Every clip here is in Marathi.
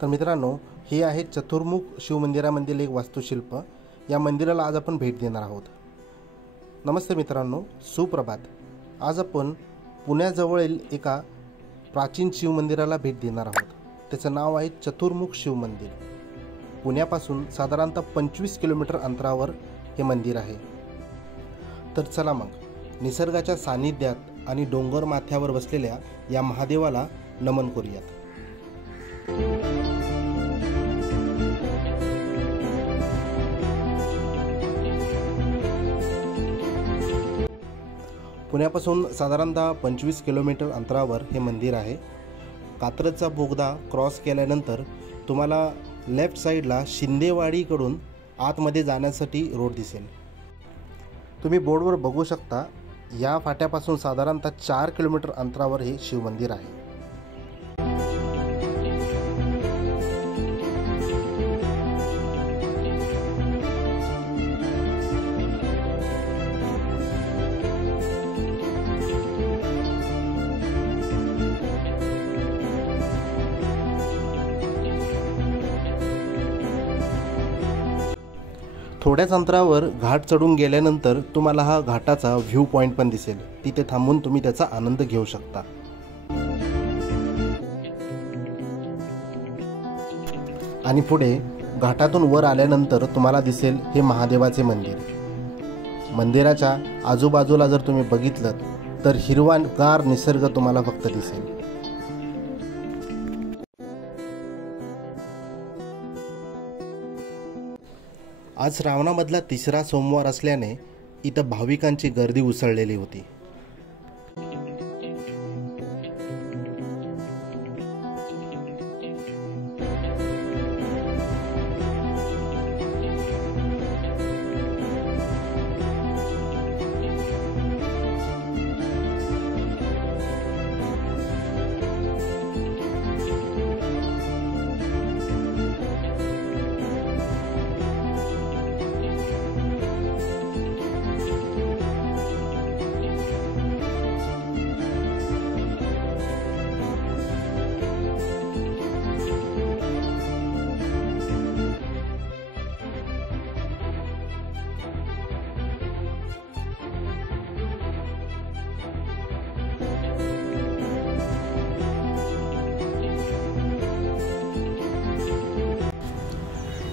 तर मित्रांनो, हे आहे चतुर्मुख शिवमंदिरामधील एक वास्तुशिल्प। या मंदिराला आज आपण भेट देणार आहोत। नमस्ते मित्रांनो, सुप्रभात। आज आपण पुण्याजवळील एका प्राचीन शिवमंदिराला भेट देणार आहोत। त्याचं नाव आहे चतुर्मुख शिवमंदिर। पुण्यापासून साधारणतः 25 किलोमीटर अंतरावर हे मंदिर आहे। तर चला मग निसर्गाच्या सानिध्यात आणि डोंगर माथ्यावर बसलेल्या या महादेवाला नमन करूयात। पुण्यापासून साधारणतः 25 किलोमीटर अंतरावर हे मंदिर आहे। कात्रजचा बोगदा क्रॉस केल्यानंतर तुम्हाला लेफ्ट साईडला शिंदेवाडीकडून आतमध्ये जाण्यासाठी रोड दिसेल। तुम्ही बोर्डवर बघू शकता, या फाट्यापासून साधारणतः 4 किलोमीटर अंतरावर हे शिवमंदिर आहे। थोड्याच अंतरावर घाट चढून गेल्यानंतर तुम्हाला हा घाटाचा व्ह्यू पॉइंट पण दिसेल। तिथे थांबून तुम्ही त्याचा आनंद घेऊ शकता। आणि पुढे घाटातून वर आल्यानंतर तुम्हाला दिसेल हे महादेवाचे मंदिर। मंदिराच्या आजूबाजूला जर तुम्ही बघितलं तर हिरवागार निसर्ग तुम्हाला फक्त दिसेल। आज श्रावणामधला तिसरा सोमवार असल्याने इथं भाविकांची गर्दी उसळलेली होती।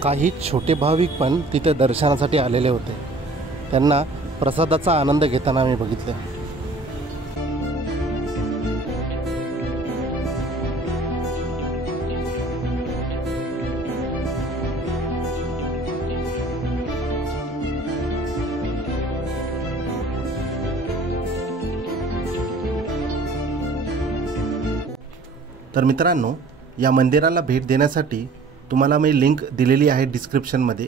काही छोटे भाविक पण तिथे दर्शनासाठी आलेले होते। त्यांना प्रसादाचा आनंद घेताना मी बघितले। तर मित्रांनो, या मंदिराला भेट देण्यासाठी तुम्हाला मी लिंक दिलेली आहे डिस्क्रिप्शनमध्ये।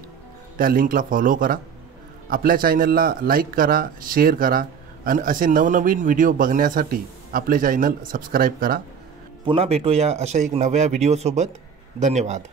त्या लिंकला फॉलो करा, आपल्या चॅनलला लाईक करा, शेअर करा आणि असे नवनवीन व्हिडिओ बघण्यासाठी आपले चॅनल सबस्क्राईब करा। पुन्हा भेटूया अशा एक नव्या व्हिडिओसोबत। धन्यवाद।